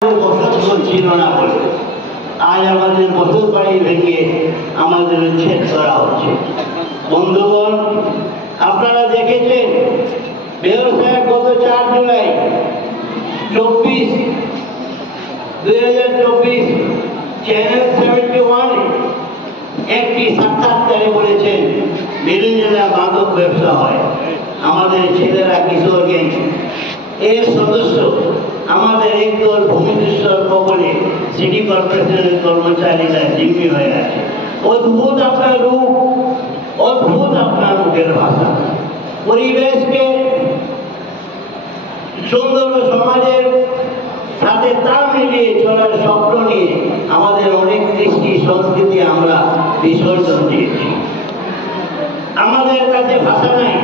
বসতঘর ছিল না বলে আজ আমাদের বসত বাড়ি ভেঙে আমাদের উচ্ছেদ করা হচ্ছে। বন্ধুগণ, আপনারা দেখেছেন মেয়র সাহেব গত 4 জুলাই 2024 চ্যানেল 71 একটি সাক্ষাৎকারে বলেছেন মেরুঞ্জেলা মাদক ব্যবসা হয়, আমাদের ছেলেরা কিশোর গ্যাং এর সদস্য, আমাদের একদল ভূমিদস্যুর কবলে সিটি কর্পোরেশনের কর্মচারীরা জিম্মি হয়ে আছে। অদ্ভুত আপনার রূপ, অদ্ভুত আপনার মুখের ভাষা। পরিবেশকে সুন্দর সমাজের সাথে তাল মিলিয়ে চলার স্বপ্ন নিয়ে আমাদের অনেক কৃষ্টি সংস্কৃতি আমরা বিসর্জন দিয়েছি। আমাদের কাছে ভাষা নাই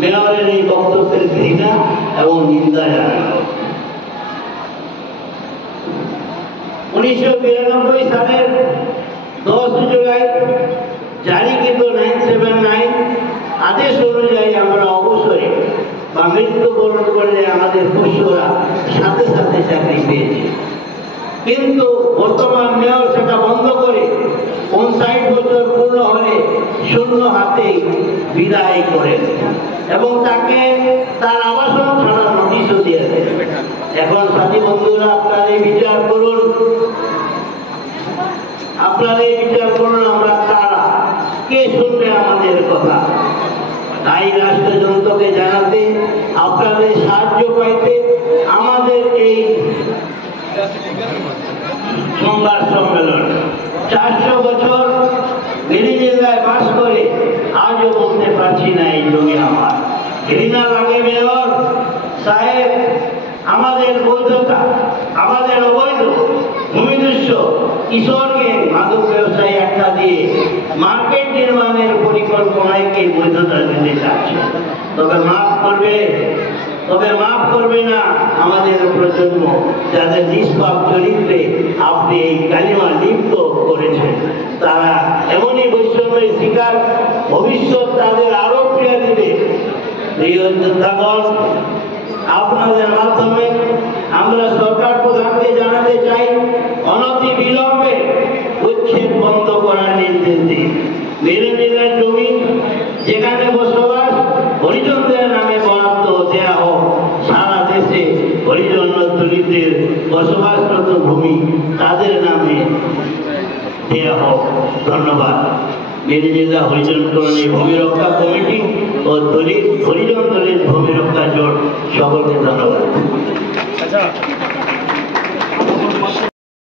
মেয়রের এই বক্তব্যের ঘৃণা এবং নিন্দা জানানো। 1992 সালের 10 জুলাই জারিকৃত 979 আদেশ অনুযায়ী আমরা অবসরে বা মৃত্যুবরণ করলে আমাদের পোষ্যরা সাথে সাথে চাকরি পেয়েছে, কিন্তু বর্তমান মেয়র সেটা বন্ধ করে 59 বছর পূর্ণ হলে শূন্য হাতে বিদায় করেন এবং তাকে তার আবাসন ছাড়া নোটিশও দিয়েছে। এখন সাথী বন্ধুরা, আপনারা এই বিচার করুন, আপনারা এই বিচার করুন আমরা কারা, কে শুনবে আমাদের কথা। তাই রাষ্ট্রযন্ত্রকে জানাতে, আপনাদের সাহায্য পাইতে আমাদের এই সংবাদ সম্মেলন। 400 বছর মেরুঞ্জেলায় বাস করে আজও বলতে পারছি না এই জমি আমার। ঘৃণা লাগে মেয়র সাহেব, আমাদের বৈধতা, আমাদের অবৈধ ভূমিদস্যু কিশোরকে মাদক ব্যবসায়ী একটা দিয়ে মার্কেট নির্মাণের পরিকল্পনায় কে বৈধতা দিতে চাচ্ছে। তবে মাফ করবে না আমাদের প্রজন্ম, যাদের নিষ্পাপ চরিত্রে আপনি এই কালিমা লিপ্ত করেছেন। তারা এমনই বৈষম্যের শিকার, ভবিষ্যৎ তাদের আরো প্রিয় দিবে। প্রিয় যোদ্ধাগণ, আপনাদের মাধ্যমে আমরা সরকার প্রধানকে জানাতে চাই, অনতি বিলম্বে উচ্ছেদ বন্ধ করার নির্দেশ দিন। মেরুঞ্জেলার জমি যেখানে বসবাস হরিজনদের নামে বরাদ্দ দেওয়া হোক। সারা দেশে হরিজন দলিতদের বসবাসরত ভূমি তাদের নামে দেওয়া হোক। ধন্যবাদ। মেরুঞ্জেলা হরিজন কলোনি ভূমি রক্ষা কমিটি ও হরিজন দলিত ভূমি রক্ষা জোট সকলকে ধন্যবাদ।